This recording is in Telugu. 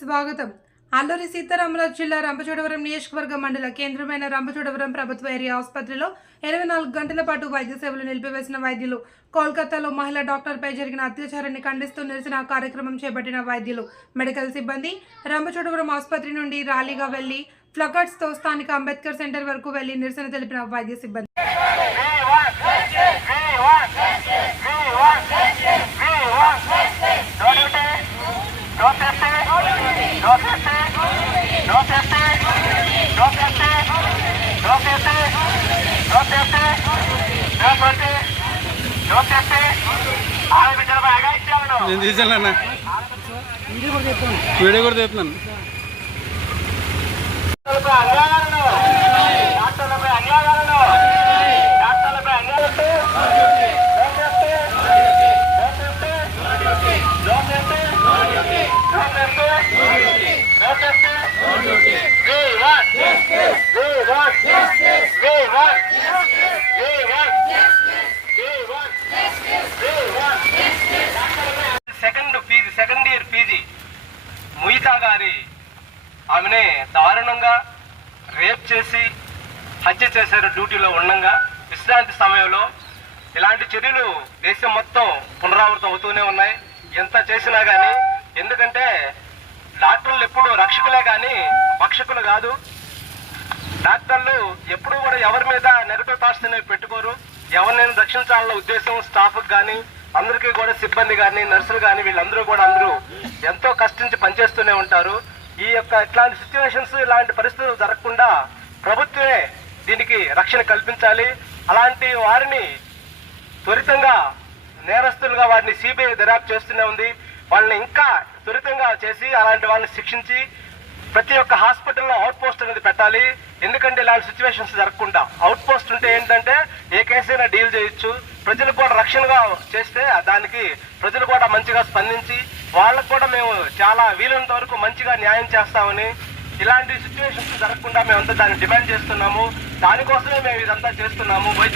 స్వాగతం. అల్లూరి సీతారామరాజు జిల్లా రంపచోడవరం నియోజకవర్గ మండల కేంద్రమైన రంపచోడవరం ప్రభుత్వ ఏరియా ఆసుపత్రిలో ఇరవై నాలుగు గంటల పాటు వైద్య సేవలు నిలిపివేసిన వైద్యులు. కోల్కతాలో మహిళా డాక్టర్పై జరిగిన అత్యాచారాన్ని ఖండిస్తూ నిరసన కార్యక్రమం చేపట్టిన వైద్యులు. మెడికల్ సిబ్బంది రంపచోడవరం ఆసుపత్రి నుండి ర్యాలీగా వెళ్ళి తో స్థానిక అంబేద్కర్ సెంటర్ వరకు వెళ్ళి నిరసన తెలిపిన వైద్య సిబ్బంది. నేను తీసాను అన్న వీడియో కూడా తీస్తున్నాను. ఆమెనే దారుణంగా రేప్ చేసి హత్య చేశారు డ్యూటీలో ఉండగా. విశ్రాంతి సమయంలో ఇలాంటి చర్యలు దేశం మొత్తం పునరావృతం అవుతూనే ఉన్నాయి. ఎంత చేసినా కానీ ఎందుకంటే డాక్టర్లు ఎప్పుడు రక్షకులే కానీ భక్షకులు కాదు. డాక్టర్లు ఎప్పుడు కూడా ఎవరి మీద నెగటివ్ థాట్స్ అనేవి పెట్టుకోరు. ఎవరినైనా రక్షించాలన్న ఉద్దేశం స్టాఫ్కి కానీ అందరికీ కూడా సిబ్బంది కానీ నర్సులు కానీ వీళ్ళందరూ కూడా అందరూ ఎంతో కష్టించి పనిచేస్తూనే ఉంటారు. ఈ యొక్క ఇట్లాంటి సిచ్యువేషన్స్ ఇలాంటి పరిస్థితులు జరగకుండా ప్రభుత్వమే దీనికి రక్షణ కల్పించాలి. అలాంటి వారిని త్వరితంగా నేరస్తులుగా వారిని సిబిఐ దర్యాప్తు చేస్తూనే ఉంది. వాళ్ళని ఇంకా త్వరితంగా చేసి అలాంటి వాళ్ళని శిక్షించి ప్రతి ఒక్క హాస్పిటల్లో అవుట్ పోస్ట్ అనేది పెట్టాలి. ఎందుకంటే ఇలాంటి సిచ్యువేషన్స్ జరగకుండా అవుట్ పోస్ట్ ఉంటే ఏంటంటే ఏ కేసైనా డీల్ చేయొచ్చు. ప్రజలకు కూడా రక్షణగా చేస్తే దానికి ప్రజలు కూడా మంచిగా స్పందించి వాళ్ళకు కూడా మేము చాలా వీలైనంత వరకు మంచిగా న్యాయం చేస్తామని ఇలాంటి సిచ్యువేషన్స్ జరగకుండా మేమంతా దాన్ని డిమాండ్ చేస్తున్నాము. దానికోసమే మేము ఇదంతా చేస్తున్నాము. వైద్య